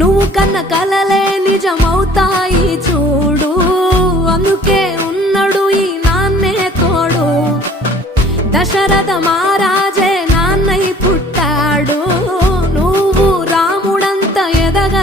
నువ్వు కన్న కలలే నిజమవుతాయి చూడు, అందుకే ఉన్నాడు ఈ నాన్నే తోడు. దశరథ మహారాజే నాన్నై పుట్టాడు, నువ్వు రాముడంత ఎదగ